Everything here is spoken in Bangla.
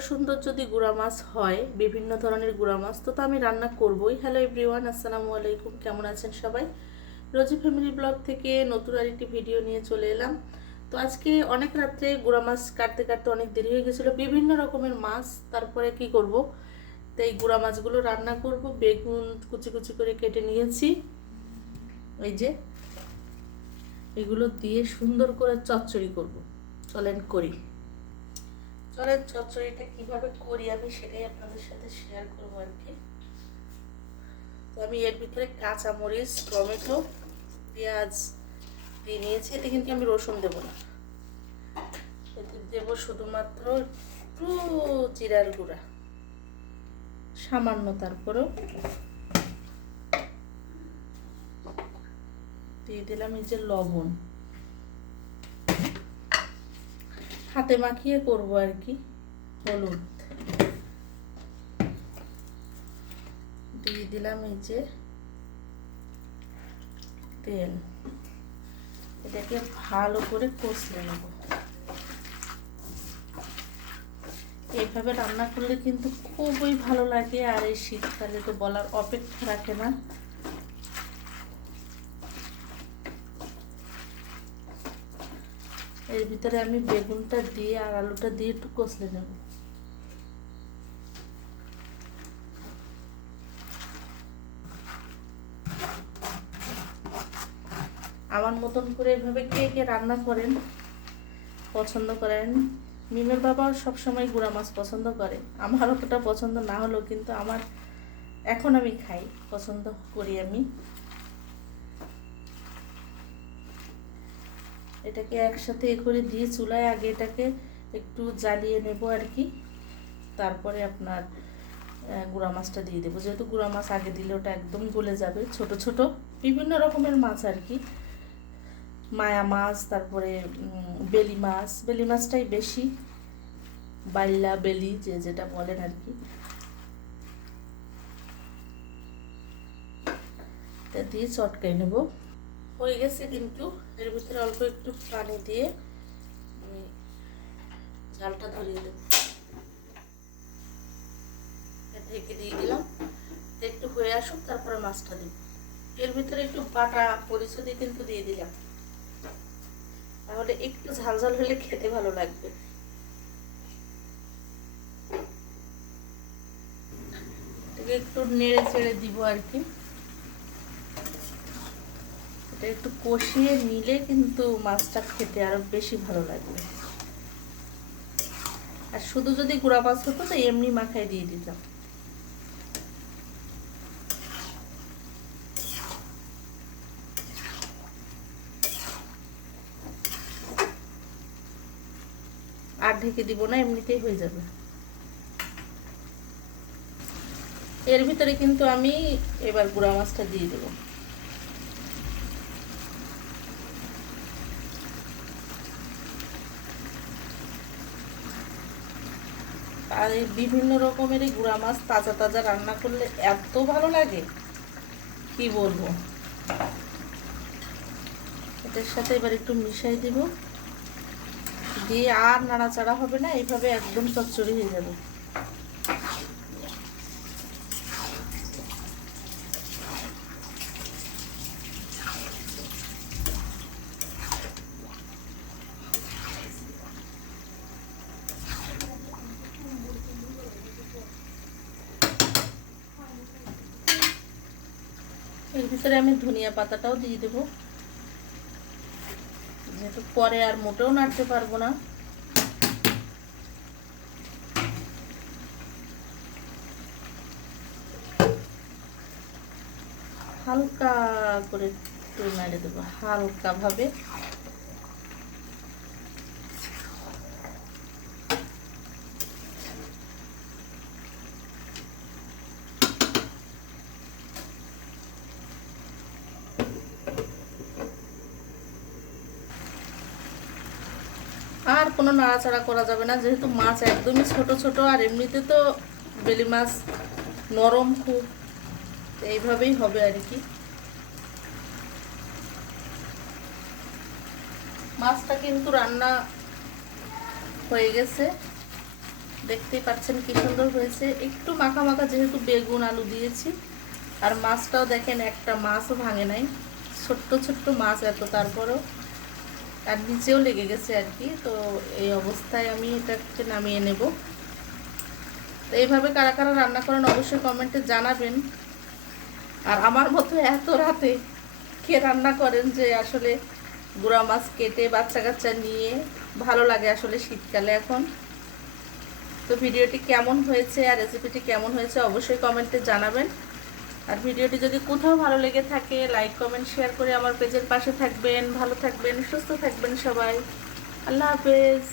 সুন্দর যদি গুঁড়া মাছ হয়, বিভিন্ন ধরনের গুঁড়া মাছ, তো তো আমি রান্না করবই। হ্যালো এভরিওয়ান আসসালামু আলাইকুম। কেমন আছেন সবাই? রোজি ফ্যামিলি ব্লগ থেকে নতুন আরেকটি ভিডিও নিয়ে চলে এলাম। তো আজকে অনেক রাত্রে গুঁড়া মাছ কাটতে কাটতে অনেক দেরি হয়ে গেছিল। বিভিন্ন রকমের মাছ, তারপরে কি করব? তো এই গুঁড়া মাছগুলো রান্না করব। বেগুন কুচি কুচি করে কেটে নিয়েছি। এই যে, এগুলো দিয়ে সুন্দর করে চচ্চড়ি করব। চলেন করি। চলেন, চচ্চড়িটা কীভাবে করি আমি সেটাই আপনাদের সাথে শেয়ার করব আর কি তো আমি এর ভিতরে কাঁচা মরিচ, টমেটো, পেঁয়াজ দিয়ে নিয়েছি। এতে কিন্তু আমি রসুন দেবো না। এতে দেবো শুধুমাত্র একটু জিরার গুঁড়া। সামান্য তারপরেও দিয়ে দিলাম এই যে লবণ। হাতে মাখিয়ে করব আর কি। হলুদ। দিয়ে দিলাম এই যে তেল। এটাকে ভালো করে কষলে নেব। এইভাবে রান্না করলে কিন্তু খুবই ভালো লাগে আর এই শীতকালে তো বলার অপেক্ষা রাখে না। এর ভিতরে আমি বেগুনটা দিয়ে আর আলুটা দিয়ে একটু কষলে নেব। আমার মতন করে এভাবে কে কে রান্না করেন, পছন্দ করেন? মিমের বাবাও সবসময় গুঁড়া মাছ পছন্দ করে। আমার অতটা পছন্দ না হলেও কিন্তু আমার এখন আমি খাই, পছন্দ করি আমি। এটাকে একসাথে এ করে দিয়ে চুলায় আগে এটাকে একটু জ্বালিয়ে নেব আর কি। তারপরে আপনার গুঁড়া মাছটা দিয়ে দেবো। যেহেতু গুঁড়া মাছ আগে দিলে ওটা একদম গলে যাবে। ছোট ছোট বিভিন্ন রকমের মাছ আর কি। মায়া মাছ, তারপরে বেলি মাছ। বেলি মাছটাই বেশি। বাইল্লা বেলি, যে যেটা বলেন আর কি। দিয়ে চটকাই নেব। হয়ে গেছে কিন্তু এর ভিতরে অল্প একটু পানি দিয়ে আমি ঝালটা ধরিয়ে দেবো। ঢেকে দিয়ে দিলাম। একটু হয়ে আসুক, তারপরে মাছটা দেব। এর ভিতরে একটু বাটা পরিচয় কিন্তু দিয়ে দিলাম। তাহলে একটু ঝাল ঝাল হলে খেতে ভালো লাগবে। একটু নেড়ে চেড়ে দিব আর কি। এটা একটু কষিয়ে নিলে কিন্তু মাছটা খেতে আরও বেশি ভালো লাগবে। আর শুধু যদি গুঁড়া মাছ হতো তো এমনি মাখায় দিয়ে দিতাম। আর ঢেকে দিব না, এমনিতেই হয়ে যাবে। এর ভিতরে কিন্তু আমি এবার গুঁড়া মাছটা দিয়ে দেবো। আর এই বিভিন্ন রকমের এই গুঁড়া মাছ তাজা তাজা রান্না করলে এত ভালো লাগে। কি বলব? এটার সাথে এবার একটু মিশাই দিব। দিয়ে আর নাড়াচাড়া হবে না, এইভাবে একদম চচ্চড়ি হয়ে যাবে। এর ভিতরে আমি ধনিয়া পাতাটাও দিয়ে দেবো। যেহেতু পরে আর মোটেও নাড়তে পারব না। হালকা করে একটু নাড়ে দেবো হালকা আর কোনো নাড়াচাড়া করা যাবে না, যেহেতু মাছ একদমই ছোট ছোট আর এমনিতে তো বেলি মাছ নরম খুব এইভাবেই হবে আর কি। মাছটা কিন্তু রান্না হয়ে গেছে। দেখতেই পাচ্ছেন কি সুন্দর হয়েছে। একটু মাখা মাখা যেহেতু বেগুন, আলু দিয়েছি, আর মাছটাও দেখেন একটা মাছও ভাঙে নাই। ছোট্ট ছোট্ট মাছ এত, তারপরও আর নিচেও লেগে গেছে আর কি, তো এই অবস্থায় আমি এটাকে নামিয়ে নেব। তো এইভাবে কারা কারা রান্না করেন অবশ্যই কমেন্টে জানাবেন। আর আমার মতো এত রাতে কে রান্না করেন যে আসলে গুঁড়া মাছ কেটে বাচ্চা কাচ্চা নিয়ে ভালো লাগে আসলে শীতকালে এখন। তো ভিডিওটি কেমন হয়েছে আর রেসিপিটি কেমন হয়েছে অবশ্যই কমেন্টে জানাবেন। আর ভিডিওটি যদি কোথাও ভালো লেগে থাকে লাইক কমেন্ট শেয়ার করে আমার পেজের পাশে থাকবেন, ভালো থাকবেন, সুস্থ থাকবেন সবাই। আল্লাহ হাফেজ।